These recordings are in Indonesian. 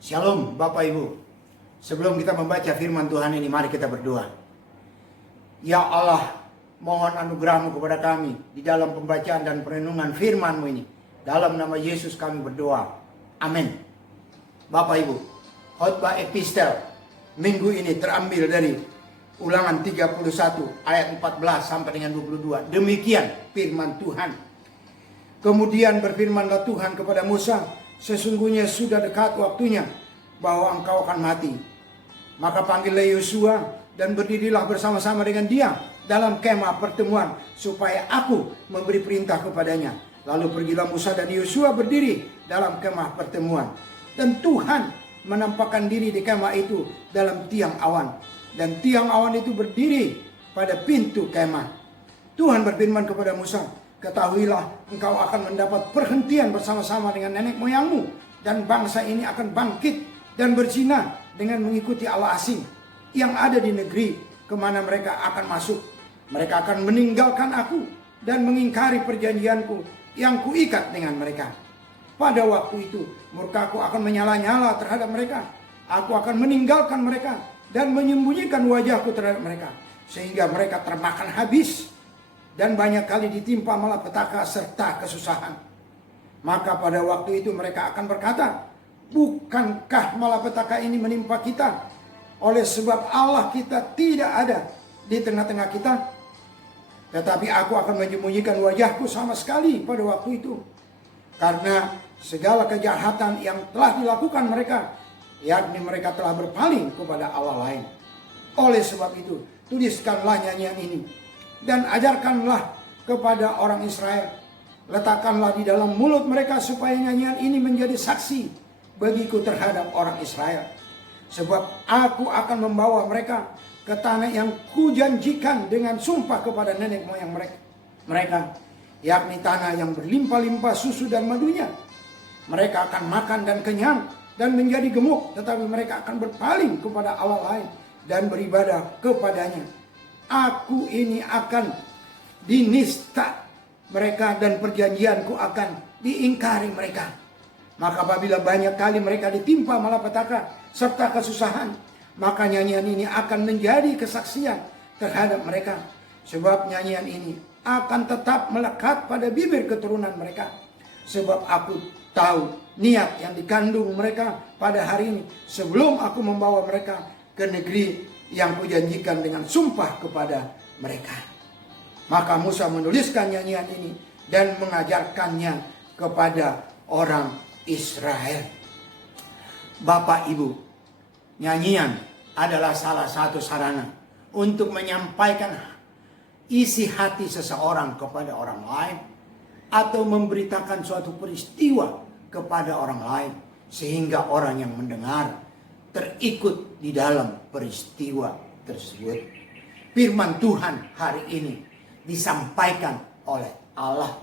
Shalom Bapak Ibu. Sebelum kita membaca firman Tuhan ini, mari kita berdoa. Ya Allah, mohon anugerah-Mu kepada kami di dalam pembacaan dan perenungan firman-Mu ini. Dalam nama Yesus kami berdoa. Amin. Bapak Ibu, khotbah epistel minggu ini terambil dari Ulangan 31 ayat 14 sampai dengan 22. Demikian firman Tuhan. Kemudian berfirmanlah Tuhan kepada Musa, sesungguhnya sudah dekat waktunya bahwa engkau akan mati. Maka panggillah Yosua dan berdirilah bersama-sama dengan dia dalam kemah pertemuan, supaya aku memberi perintah kepadanya. Lalu pergilah Musa dan Yosua berdiri dalam kemah pertemuan. Dan Tuhan menampakkan diri di kemah itu dalam tiang awan. Dan tiang awan itu berdiri pada pintu kemah. Tuhan berfirman kepada Musa, ketahuilah engkau akan mendapat perhentian bersama-sama dengan nenek moyangmu. Dan bangsa ini akan bangkit dan berzina dengan mengikuti Allah asing yang ada di negeri kemana mereka akan masuk. Mereka akan meninggalkan aku dan mengingkari perjanjianku yang kuikat dengan mereka. Pada waktu itu murkaku akan menyala-nyala terhadap mereka. Aku akan meninggalkan mereka dan menyembunyikan wajahku terhadap mereka, sehingga mereka termakan habis dan banyak kali ditimpa malapetaka serta kesusahan. Maka pada waktu itu mereka akan berkata, bukankah malapetaka ini menimpa kita oleh sebab Allah kita tidak ada di tengah-tengah kita? Tetapi aku akan menyembunyikan wajahku sama sekali pada waktu itu, karena segala kejahatan yang telah dilakukan mereka, yakni mereka telah berpaling kepada Allah lain. Oleh sebab itu, tuliskanlah nyanyian ini dan ajarkanlah kepada orang Israel. Letakkanlah di dalam mulut mereka supaya nyanyian ini menjadi saksi bagiku terhadap orang Israel. Sebab aku akan membawa mereka ke tanah yang kujanjikan dengan sumpah kepada nenek moyang mereka, yakni tanah yang berlimpah-limpah susu dan madunya. Mereka akan makan dan kenyang dan menjadi gemuk, tetapi mereka akan berpaling kepada Allah lain dan beribadah kepadanya. Aku ini akan dinista mereka dan perjanjianku akan diingkari mereka. Maka apabila banyak kali mereka ditimpa malapetaka serta kesusahan, maka nyanyian ini akan menjadi kesaksian terhadap mereka. Sebab nyanyian ini akan tetap melekat pada bibir keturunan mereka. Sebab aku tahu niat yang dikandung mereka pada hari ini, sebelum aku membawa mereka ke negeri yang kujanjikan dengan sumpah kepada mereka. Maka Musa menuliskan nyanyian ini dan mengajarkannya kepada orang Israel. Bapak Ibu, nyanyian adalah salah satu sarana untuk menyampaikan isi hati seseorang kepada orang lain, atau memberitakan suatu peristiwa kepada orang lain, sehingga orang yang mendengar terikut di dalam peristiwa tersebut. Firman Tuhan hari ini disampaikan oleh Allah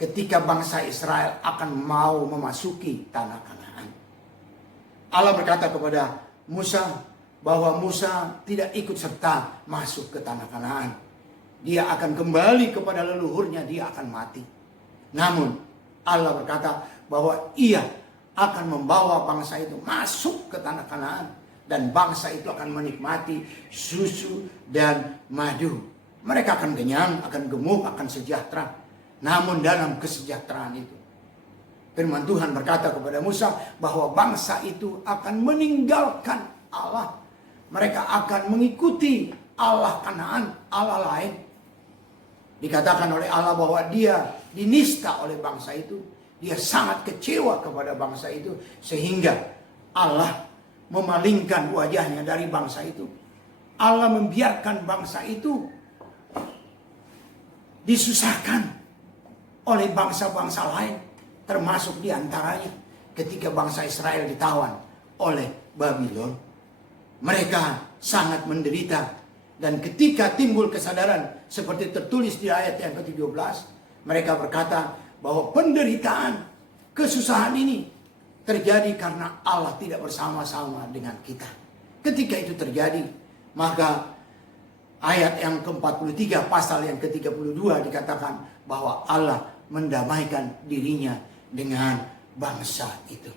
ketika bangsa Israel akan mau memasuki tanah Kanaan. Allah berkata kepada Musa bahwa Musa tidak ikut serta masuk ke tanah Kanaan. Dia akan kembali kepada leluhurnya, dia akan mati. Namun Allah berkata bahwa ia akan membawa bangsa itu masuk ke tanah Kanaan, dan bangsa itu akan menikmati susu dan madu. Mereka akan kenyang, akan gemuk, akan sejahtera. Namun dalam kesejahteraan itu, firman Tuhan berkata kepada Musa bahwa bangsa itu akan meninggalkan Allah. Mereka akan mengikuti Allah Kanaan, Allah lain. Dikatakan oleh Allah bahwa dia dinista oleh bangsa itu. Dia sangat kecewa kepada bangsa itu, sehingga Allah memalingkan wajahnya dari bangsa itu. Allah membiarkan bangsa itu disusahkan oleh bangsa-bangsa lain, termasuk diantaranya ketika bangsa Israel ditawan oleh Babylon. Mereka sangat menderita, dan ketika timbul kesadaran seperti tertulis di ayat yang ke-17, mereka berkata bahwa penderitaan, kesusahan ini terjadi karena Allah tidak bersama-sama dengan kita. Ketika itu terjadi, maka ayat yang ke-43 pasal yang ke-32 dikatakan bahwa Allah mendamaikan dirinya dengan bangsa itu.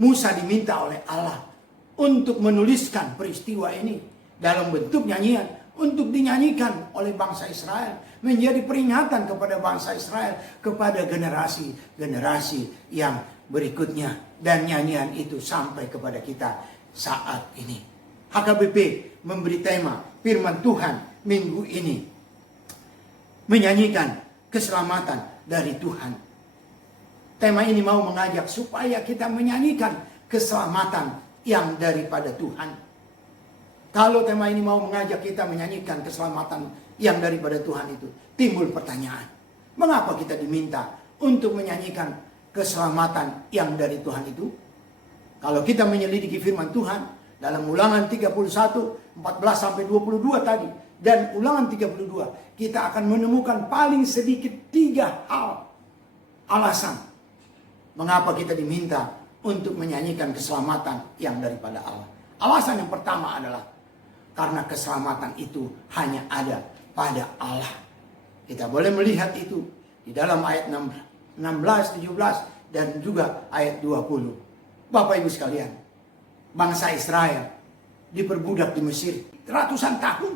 Musa diminta oleh Allah untuk menuliskan peristiwa ini dalam bentuk nyanyian untuk dinyanyikan oleh bangsa Israel, menjadi peringatan kepada bangsa Israel, kepada generasi-generasi yang berikutnya, dan nyanyian itu sampai kepada kita saat ini. HKBP memberi tema firman Tuhan minggu ini, menyanyikan keselamatan dari Tuhan. Tema ini mau mengajak supaya kita menyanyikan keselamatan yang daripada Tuhan. Kalau tema ini mau mengajak kita menyanyikan keselamatan yang daripada Tuhan itu, timbul pertanyaan, mengapa kita diminta untuk menyanyikan keselamatan yang dari Tuhan itu? Kalau kita menyelidiki firman Tuhan dalam Ulangan 31, 14-22 tadi, dan Ulangan 32, kita akan menemukan paling sedikit 3 hal alasan mengapa kita diminta untuk menyanyikan keselamatan yang daripada Allah. Alasan yang pertama adalah karena keselamatan itu hanya ada pada Allah. Kita boleh melihat itu di dalam ayat 16, 17, dan juga ayat 20. Bapak Ibu sekalian, bangsa Israel diperbudak di Mesir ratusan tahun.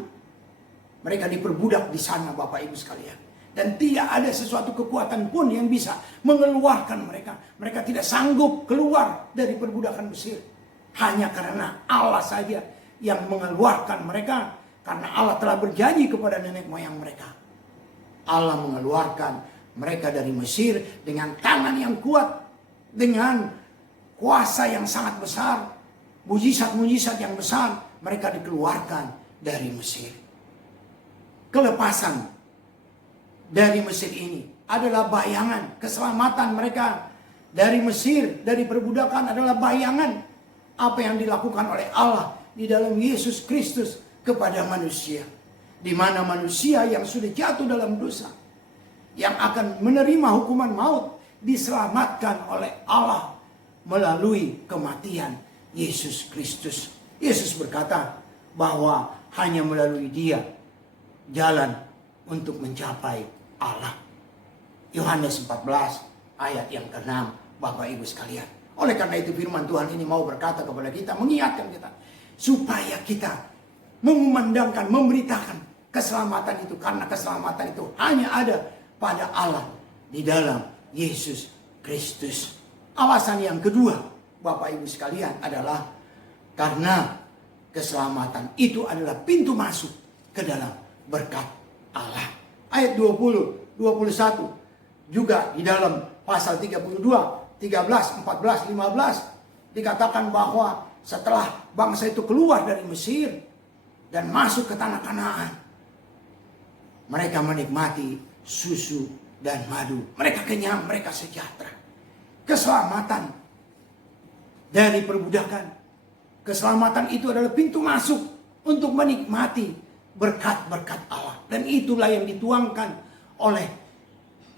Mereka diperbudak di sana, Bapak Ibu sekalian. Dan tidak ada sesuatu kekuatan pun yang bisa mengeluarkan mereka. Mereka tidak sanggup keluar dari perbudakan Mesir. Hanya karena Allah saja yang mengeluarkan mereka. Karena Allah telah berjanji kepada nenek moyang mereka. Allah mengeluarkan mereka dari Mesir dengan tangan yang kuat. Dengan kuasa yang sangat besar. Mujizat-mujizat yang besar. Mereka dikeluarkan dari Mesir. Kelepasan dari Mesir ini adalah bayangan keselamatan mereka dari Mesir, dari perbudakan adalah bayangan apa yang dilakukan oleh Allah di dalam Yesus Kristus kepada manusia. Di mana manusia yang sudah jatuh dalam dosa, yang akan menerima hukuman maut, diselamatkan oleh Allah melalui kematian Yesus Kristus. Yesus berkata bahwa hanya melalui Dia jalan untuk mencapai Allah. Yohanes 14 ayat yang ke-6, Bapak Ibu sekalian. Oleh karena itu firman Tuhan ini mau berkata kepada kita, mengingatkan kita supaya kita mengumandangkan, memberitakan keselamatan itu, karena keselamatan itu hanya ada pada Allah di dalam Yesus Kristus. Alasan yang kedua, Bapak Ibu sekalian, adalah karena keselamatan itu adalah pintu masuk ke dalam berkat Allah. Ayat 20, 21 juga di dalam pasal 32, 13, 14, 15 dikatakan bahwa setelah bangsa itu keluar dari Mesir dan masuk ke tanah Kanaan, mereka menikmati susu dan madu. Mereka kenyang, mereka sejahtera. Keselamatan dari perbudakan, keselamatan itu adalah pintu masuk untuk menikmati berkat-berkat Allah. Dan itulah yang dituangkan oleh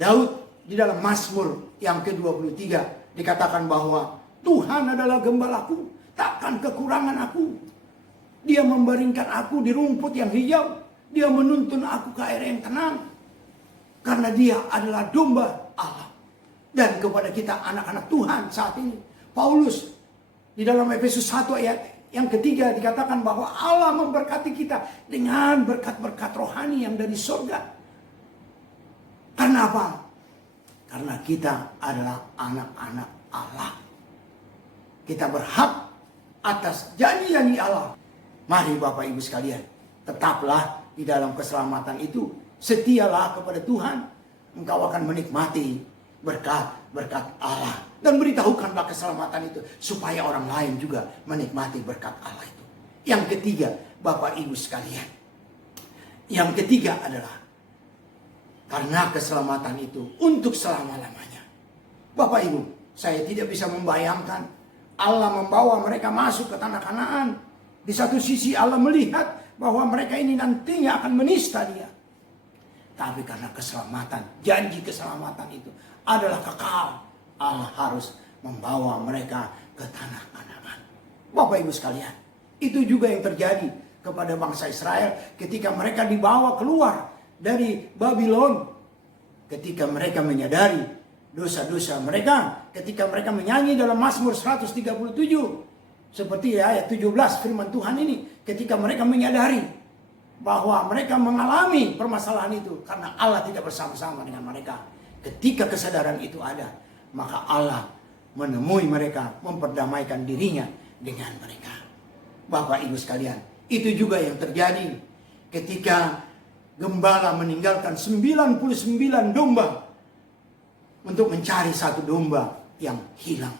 Daud di dalam Mazmur yang ke-23. Dikatakan bahwa Tuhan adalah gembalaku, takkan kekurangan aku. Dia membaringkan aku di rumput yang hijau. Dia menuntun aku ke air yang tenang. Karena Dia adalah domba Allah. Dan kepada kita anak-anak Tuhan saat ini, Paulus di dalam Efesus 1 ayat yang ketiga dikatakan bahwa Allah memberkati kita dengan berkat-berkat rohani yang dari surga. Karena apa? Karena kita adalah anak-anak Allah. Kita berhak atas janji-janji Allah. Mari Bapak Ibu sekalian, tetaplah di dalam keselamatan itu. Setialah kepada Tuhan. Engkau akan menikmati berkat-berkat Allah. Dan beritahukanlah keselamatan itu supaya orang lain juga menikmati berkat Allah itu. Yang ketiga, Bapak Ibu sekalian, yang ketiga adalah karena keselamatan itu untuk selama-lamanya. Bapak Ibu, saya tidak bisa membayangkan Allah membawa mereka masuk ke tanah Kanaan. Di satu sisi Allah melihat bahwa mereka ini nantinya akan menista Dia. Tapi karena keselamatan, janji keselamatan itu adalah kekal, Allah harus membawa mereka ke tanah Kanaan. Bapak Ibu sekalian, itu juga yang terjadi kepada bangsa Israel ketika mereka dibawa keluar dari Babylon. Ketika mereka menyadari dosa-dosa mereka. Ketika mereka menyanyi dalam Mazmur 137, seperti ayat 17 firman Tuhan ini, ketika mereka menyadari bahwa mereka mengalami permasalahan itu karena Allah tidak bersama-sama dengan mereka. Ketika kesadaran itu ada, maka Allah menemui mereka, memperdamaikan dirinya dengan mereka. Bapak Ibu sekalian, itu juga yang terjadi ketika gembala meninggalkan 99 domba untuk mencari satu domba yang hilang.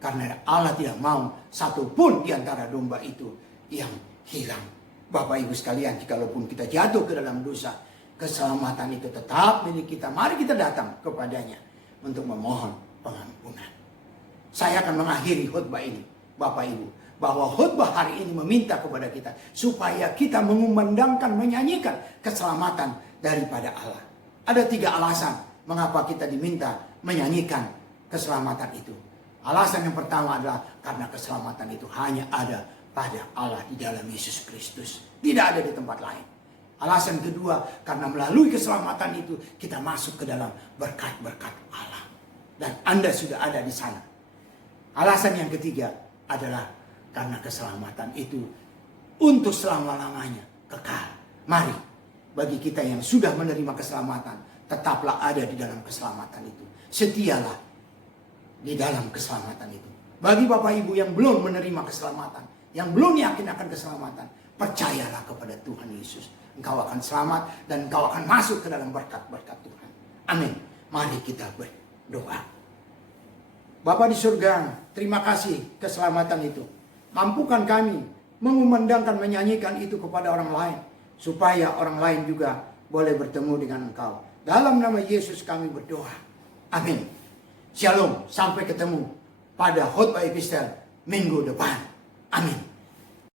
Karena Allah tidak mau satu pun di antara domba itu yang hilang. Bapak Ibu sekalian, jikalaupun kita jatuh ke dalam dosa, keselamatan itu tetap milik kita. Mari kita datang kepadanya untuk memohon pengampunan. Saya akan mengakhiri khotbah ini, Bapak Ibu, bahwa khotbah hari ini meminta kepada kita supaya kita mengumandangkan, menyanyikan keselamatan daripada Allah. Ada 3 alasan mengapa kita diminta menyanyikan keselamatan itu. Alasan yang pertama adalah karena keselamatan itu hanya ada pada Allah di dalam Yesus Kristus. Tidak ada di tempat lain. Alasan kedua, karena melalui keselamatan itu kita masuk ke dalam berkat-berkat Allah. Dan Anda sudah ada di sana. Alasan yang ketiga adalah karena keselamatan itu untuk selama-lamanya kekal. Mari, bagi kita yang sudah menerima keselamatan, tetaplah ada di dalam keselamatan itu. Setialah di dalam keselamatan itu. Bagi Bapak Ibu yang belum menerima keselamatan, yang belum yakin akan keselamatan, percayalah kepada Tuhan Yesus. Engkau akan selamat dan engkau akan masuk ke dalam berkat-berkat Tuhan. Amin. Mari kita berdoa. Bapa di surga, terima kasih keselamatan itu. Mampukan kami mengumandangkan, menyanyikan itu kepada orang lain, supaya orang lain juga boleh bertemu dengan Engkau. Dalam nama Yesus kami berdoa. Amin. Shalom. Sampai ketemu pada khotbah epistel minggu depan. Amin.